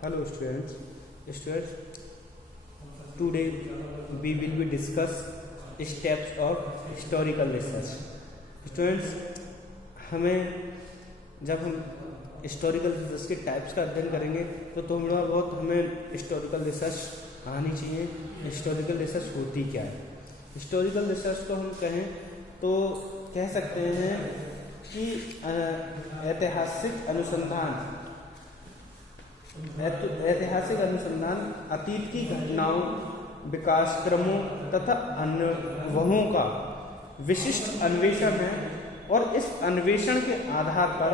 Hello students. Today we will be discuss steps of historical research. Students, हमें जब हम historical research के types का अध्ययन करेंगे तो थोड़ा बहुत हमें हिस्टोरिकल रिसर्च आनी चाहिए। हिस्टोरिकल रिसर्च होती क्या है? हिस्टोरिकल रिसर्च को हम कहें तो कह सकते हैं कि ऐतिहासिक अनुसंधान अतीत की घटनाओं, विकास क्रमों तथा अनुभवों का विशिष्ट अन्वेषण है और इस अन्वेषण के आधार पर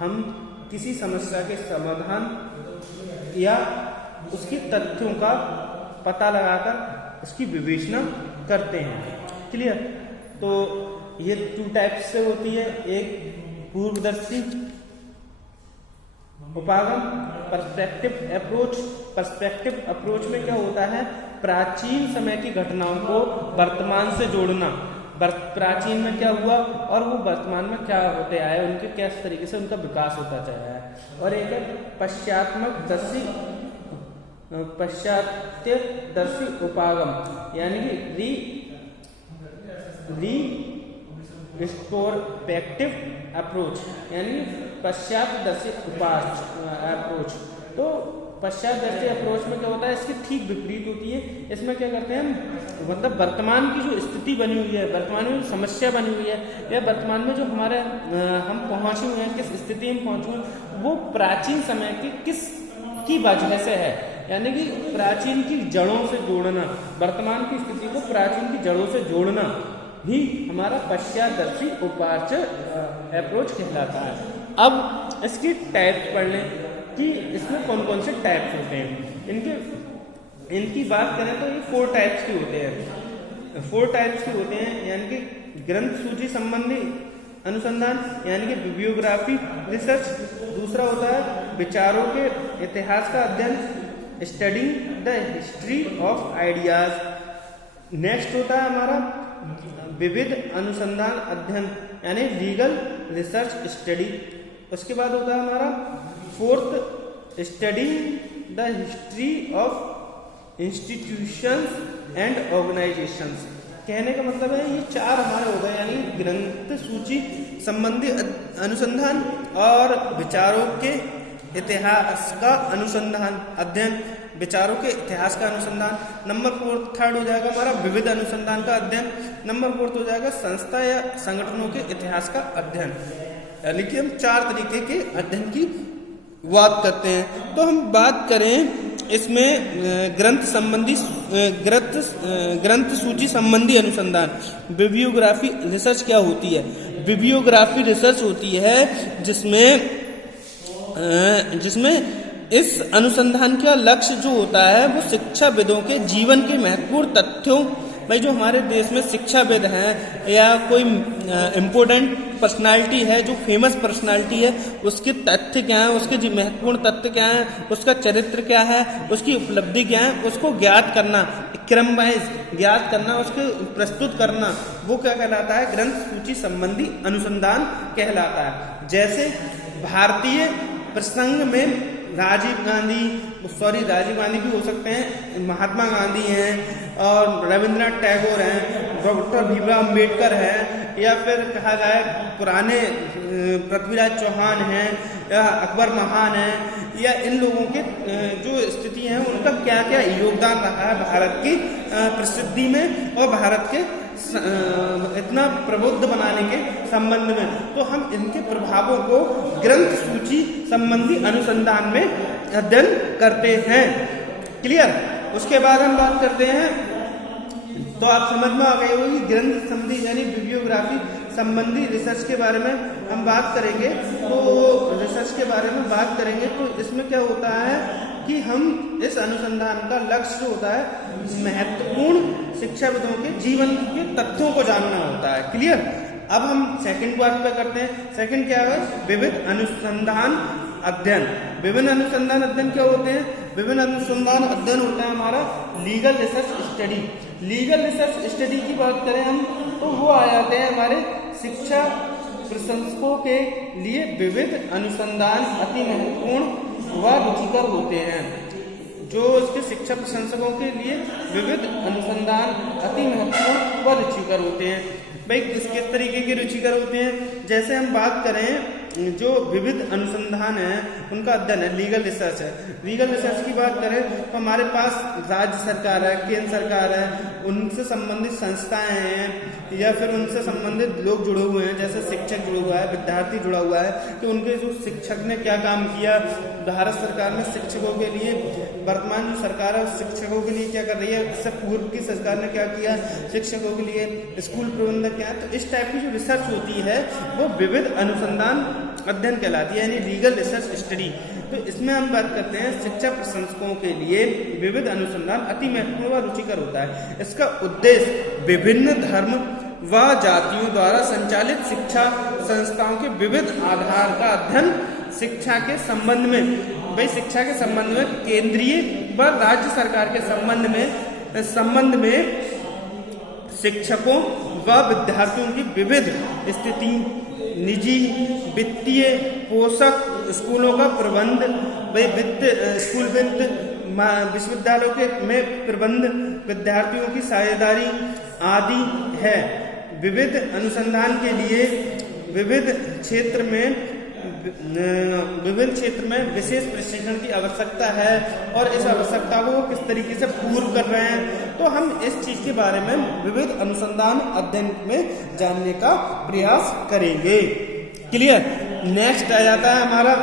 हम किसी समस्या के समाधान या उसके तथ्यों का पता लगाकर उसकी विवेचना करते हैं। क्लियर? तो ये 2 टाइप्स से होती है। एक पूर्वदर्शी उपागम, पर्सपेक्टिव अप्रोच। पर्सपेक्टिव अप्रोच में क्या होता है? प्राचीन समय की घटनाओं को वर्तमान से जोड़ना। प्राचीन में क्या हुआ और वो वर्तमान में क्या होते आए, उनके किस तरीके से उनका विकास होता चला है। और एक है पश्चात्यदर्शी उपागम, यानी कि रिस्टोरपेक्टिव अप्रोच, यानी पश्चात्यदर्शी अप्रोच। तो पश्चात्यदर्शी अप्रोच में क्या होता है? इसकी ठीक विपरीत होती है। इसमें क्या करते हैं हम, मतलब वर्तमान की जो स्थिति बनी हुई है, वर्तमान में जो समस्या बनी हुई है, या वर्तमान में जो हमारे हम पहुंचे हुए हैं, किस स्थिति में पहुंचे हुए हैं, वो प्राचीन समय की किस की वजह से है। यानी कि प्राचीन की जड़ों से जोड़ना, वर्तमान की स्थिति को प्राचीन की जड़ों से जोड़ना ही हमारा पश्चात्यदर्शी अप्रोच कहलाता है। अब इसकी टाइप्स पढ़ लें कि इसमें कौन कौन से टाइप्स होते हैं। इनकी बात करें तो ये 4 टाइप्स के होते हैं। 4 टाइप्स के होते हैं, यानी कि ग्रंथ सूची संबंधी अनुसंधान, यानी कि बिब्लियोग्राफी रिसर्च। दूसरा होता है विचारों के इतिहास का अध्ययन, study the history of ideas. Next होता है हमारा विविध अनुसंधान अध्ययन, यानी लीगल रिसर्च स्टडी। उसके बाद होता है हमारा 4th study the history of institutions and organisations. कहने का मतलब है ये 4 हमारे हो गए, यानी ग्रंथ सूची संबंधी अनुसंधान और विचारों के इतिहास का अनुसंधान अध्ययन, विचारों के इतिहास का अनुसंधान। नंबर 3rd हो जाएगा हमारा विविध अनुसंधान का अध्ययन। नंबर 4th हो जाएगा संस्था या संगठनों के इतिहास का अध्ययन। यानी कि हम 4 तरीके के अध्ययन की बात करते हैं। तो हम बात करें इसमें ग्रंथ सूची संबंधी अनुसंधान, बिब्लियोग्राफी रिसर्च क्या होती है? बिब्लियोग्राफी रिसर्च होती है जिसमें इस अनुसंधान का लक्ष्य जो होता है वो शिक्षाविदों के जीवन के महत्वपूर्ण तथ्यों, भाई जो हमारे देश में शिक्षाविद हैं या कोई इम्पोर्टेंट पर्सनालिटी है, जो फेमस पर्सनालिटी है, उसके तथ्य क्या हैं, उसके महत्वपूर्ण तथ्य क्या हैं, उसका चरित्र क्या है, उसकी उपलब्धि क्या है, उसको ज्ञात करना, क्रम वाइज ज्ञात करना, उसके प्रस्तुत करना, वो क्या कहलाता है? ग्रंथ सूची संबंधी अनुसंधान कहलाता है। जैसे भारतीय प्रसंग में राजीव गांधी भी हो सकते हैं, महात्मा गांधी हैं और रविंद्रनाथ टैगोर हैं, डॉक्टर भीमराव अम्बेडकर हैं, या फिर कहा जाए पुराने पृथ्वीराज चौहान हैं या अकबर महान हैं, या इन लोगों के जो स्थिति है उनका क्या क्या योगदान रहा है भारत की प्रसिद्धि में और भारत के इतना प्रबुद्ध बनाने के संबंध में। तो हम इनके प्रभावों को ग्रंथ सूची संबंधी अनुसंधान में अध्ययन करते हैं। क्लियर? उसके बाद हम बात करते हैं, तो आप समझ में आ गए होगी ग्रंथ संबंधी यानी बिब्लियोग्राफी संबंधी रिसर्च के बारे में हम बात करेंगे। तो रिसर्च के बारे में बात करेंगे तो इसमें क्या होता है कि हम इस अनुसंधान का लक्ष्य जो होता है महत्वपूर्ण शिक्षाविदों के जीवन के तथ्यों को जानना होता है। क्लियर? अब हम सेकंड बात पे करते हैं। सेकंड क्या है? विविध अनुसंधान अध्ययन। विभिन्न अनुसंधान अध्ययन क्या होते हैं? विभिन्न अनुसंधान अध्ययन होता है हमारा legal research study. Legal research study की बात करें हम तो वो आ जाते हैं हमारे शिक्षा प्रशंसकों के लिए विविध अनुसंधान अति महत्वपूर्ण व रुचिकर होते हैं। जो इसके शिक्षा प्रशंसकों के लिए विविध अनुसंधान अति महत्वपूर्ण व रुचिकर होते हैं। भाई किस किस तरीके के रुचिकर होते हैं? जैसे हम बात करें जो विविध अनुसंधान है उनका अध्ययन है, लीगल रिसर्च है। लीगल रिसर्च की बात करें तो हमारे पास राज्य सरकार है, केंद्र सरकार है, उनसे संबंधित संस्थाएं हैं या फिर उनसे संबंधित लोग जुड़े हुए हैं, जैसे शिक्षक जुड़ा हुआ है, विद्यार्थी जुड़ा हुआ है कि उनके जो शिक्षक ने क्या काम किया। भारत सरकार में शिक्षकों के लिए, वर्तमान जो सरकार है शिक्षकों के लिए क्या कर रही है, इससे पूर्व की सरकार ने क्या किया शिक्षकों के लिए, स्कूल प्रबंधक क्या है। तो इस टाइप की जो रिसर्च होती है वो विविध अनुसंधान अध्ययन कहलाती है, यानी लीगल रिसर्च स्टडी। तो इसमें हम बात करते हैं शिक्षा प्रशंसकों के लिए विविध अनुसंधान अति महत्वपूर्ण व रुचिकर होता है। इसका उद्देश्य विभिन्न धर्म व जातियों द्वारा संचालित शिक्षा संस्थाओं के विविध आधार का अध्ययन शिक्षा के संबंध में, भाई शिक्षा के संबंध में केंद्रीय व राज्य सरकार के संबंध में शिक्षकों व विद्यार्थियों की विविध स्थिति, निजी वित्तीय पोषक स्कूलों का प्रबंध, स्कूल वित्त, विश्वविद्यालयों के में प्रबंध, विद्यार्थियों की साझेदारी आदि है। विविध अनुसंधान के लिए विविध क्षेत्र में विशेष प्रशिक्षण की आवश्यकता है और इस आवश्यकता को किस तरीके से पूर्ण कर रहे हैं, तो हम इस चीज के बारे में विविध अनुसंधान अध्ययन में जानने का प्रयास करेंगे। क्लियर। नेक्स्ट आ जाता है हमारा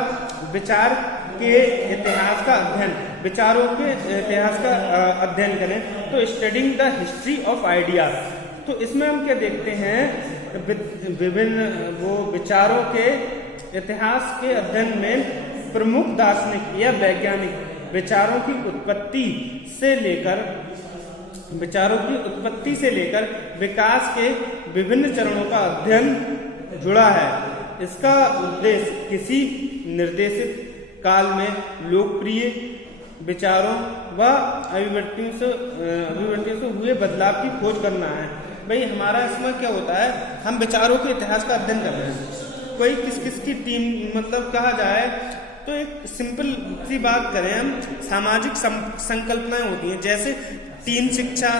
विचार के इतिहास का अध्ययन। विचारों के इतिहास का अध्ययन करें तो studying the history of idea. तो इसमें हम क्या देखते हैं, विभिन्न वो विचारों के इतिहास के अध्ययन में प्रमुख दार्शनिक या वैज्ञानिक विचारों की उत्पत्ति से लेकर विकास के विभिन्न चरणों का अध्ययन जुड़ा है। इसका उद्देश्य किसी निर्देशित काल में लोकप्रिय विचारों व अभिव्यक्तियों से हुए बदलाव की खोज करना है। भाई हमारा इसमें क्या होता है, हम विचारों के इतिहास का अध्ययन कर रहे हैं। कोई किस की टीम, मतलब कहा जाए तो एक सिंपल सी बात करें हम, सामाजिक संकल्पनाएं होती हैं, जैसे टीम शिक्षा,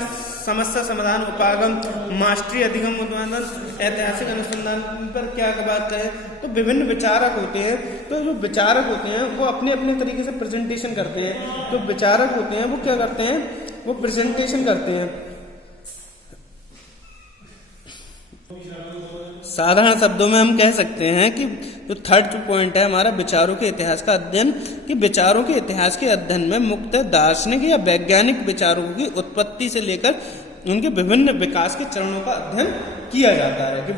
समस्या समाधान, उपागम, मास्टरी, अधिगम, उत्पादन, ऐतिहासिक अनुसंधान पर क्या बात करें तो विभिन्न विचारक होते हैं। तो जो विचारक होते हैं वो अपने अपने तरीके से प्रेजेंटेशन करते हैं। जो विचारक होते हैं वो क्या करते हैं, वो प्रेजेंटेशन करते हैं। साधारण शब्दों में हम कह सकते हैं कि जो थर्ड पॉइंट है हमारा विचारों के इतिहास का अध्ययन, कि विचारों के इतिहास के अध्ययन में मुख्यतः दार्शनिक या वैज्ञानिक विचारों की उत्पत्ति से लेकर उनके विभिन्न विकास के चरणों का अध्ययन किया जाता है कि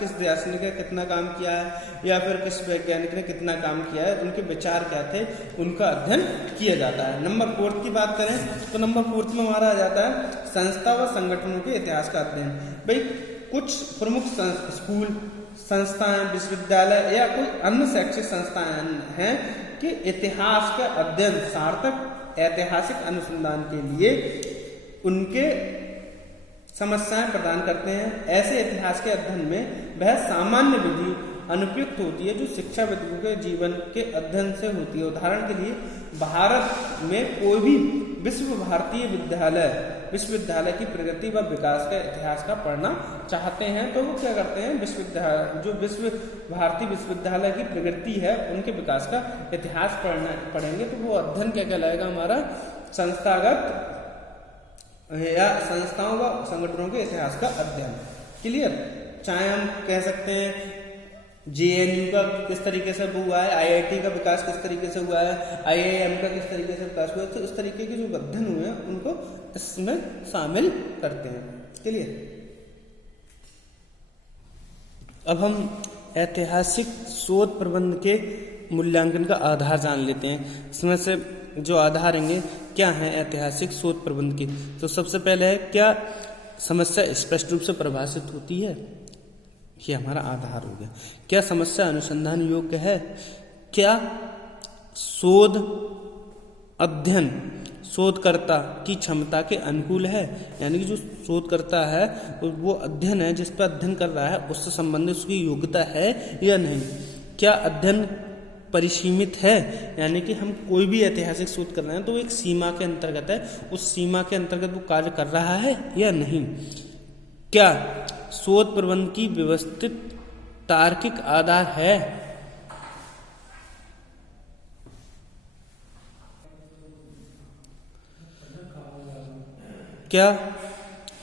किस दार्शनिक ने कितना काम किया है या फिर किस वैज्ञानिक ने कितना काम किया है, उनके विचार क्या थे, उनका अध्ययन किया जाता है। नंबर 4 की बात करें तो नंबर 4 में हमारा आ जाता है संस्था व संगठनों के इतिहास का अध्ययन। भाई कुछ प्रमुख स्कूल, संस्थाएं, विश्वविद्यालय या कोई अन्य शैक्षिक संस्थाएं हैं कि इतिहास का अध्ययन सार्थक ऐतिहासिक अनुसंधान के लिए उनके समस्याएं प्रदान करते हैं। ऐसे इतिहास के अध्ययन में वह सामान्य विधि अनुपयुक्त होती है जो शिक्षाविदों के जीवन के अध्ययन से होती है। उदाहरण के लिए भारत में कोई भी विश्वविद्यालय की प्रगति व विकास का इतिहास का पढ़ना चाहते हैं तो वो क्या करते हैं, भारतीय विश्वविद्यालय की प्रगति है उनके विकास का इतिहास पढ़ेंगे तो वो अध्ययन क्या कहलाएगा, हमारा संस्थागत या संस्थाओं व संगठनों के इतिहास का अध्ययन। क्लियर। चाहे हम कह सकते हैं JNU का किस तरीके से हुआ है, IIT का विकास किस तरीके से हुआ है, IIM का किस तरीके से विकास हुआ है, तो इस तरीके के जो अध्ययन हुए हैं उनको इसमें शामिल करते हैं। क्लियर। अब हम ऐतिहासिक शोध प्रबंध के मूल्यांकन का आधार जान लेते हैं। इसमें से जो आधार होंगे क्या है ऐतिहासिक शोध प्रबंध की, तो सबसे पहले है क्या समस्या स्पष्ट रूप से परिभाषित होती है, ये हमारा आधार हो गया। क्या समस्या अनुसंधान योग्य है, क्या शोध अध्ययन शोधकर्ता की क्षमता के अनुकूल है, यानी कि जो शोधकर्ता है वो अध्ययन है जिस पर अध्ययन कर रहा है उससे संबंधित उसकी योग्यता है या नहीं, क्या अध्ययन परिसीमित है, यानी कि हम कोई भी ऐतिहासिक शोध कर रहे हैं तो वो एक सीमा के अंतर्गत है, उस सीमा के अंतर्गत वो कार्य कर रहा है या नहीं। क्या शोध प्रबंध की व्यवस्थित तार्किक आधार है? क्या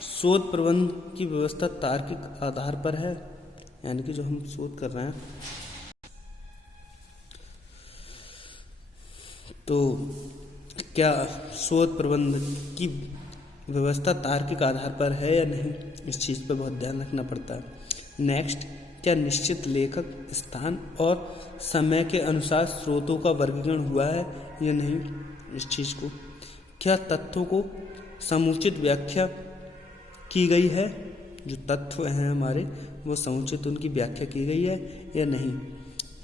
शोध प्रबंध की व्यवस्था तार्किक आधार पर है, यानी कि जो हम शोध कर रहे हैं तो क्या शोध प्रबंध की व्यवस्था तार्किक आधार पर है या नहीं, इस चीज़ पर बहुत ध्यान रखना पड़ता है। नेक्स्ट, क्या निश्चित लेखक, स्थान और समय के अनुसार स्रोतों का वर्गीकरण हुआ है या नहीं, इस चीज़ को। क्या तथ्यों को समुचित व्याख्या की गई है, जो तत्व हैं हमारे वो समुचित उनकी व्याख्या की गई है या नहीं।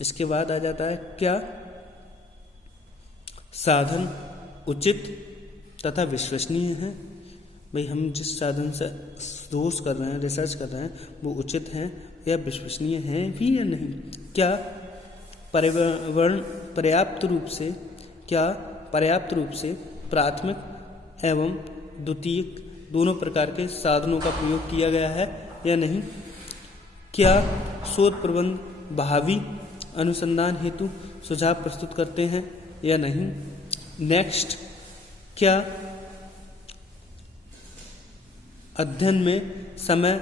इसके बाद आ जाता है क्या साधन उचित तथा विश्वसनीय है। भाई हम जिस साधन से शोध कर रहे हैं, रिसर्च कर रहे हैं, वो उचित हैं या विश्वसनीय हैं भी या नहीं। क्या पर्याप्त रूप से प्राथमिक एवं द्वितीयक दोनों प्रकार के साधनों का प्रयोग किया गया है या नहीं। क्या शोध प्रबंध भावी अनुसंधान हेतु सुझाव प्रस्तुत करते हैं या नहीं। नेक्स्ट, क्या अध्ययन में समय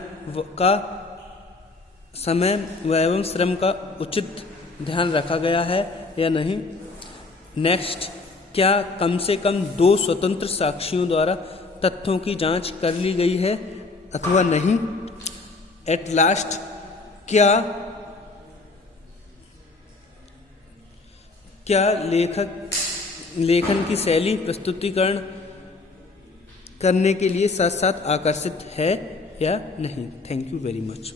एवं श्रम का उचित ध्यान रखा गया है या नहीं। नेक्स्ट, क्या कम से कम 2 स्वतंत्र साक्षियों द्वारा तथ्यों की जांच कर ली गई है अथवा नहीं। एट लास्ट, क्या लेखन की शैली प्रस्तुतिकरण करने के लिए साथ साथ आकर्षित है या नहीं। Thank you very much.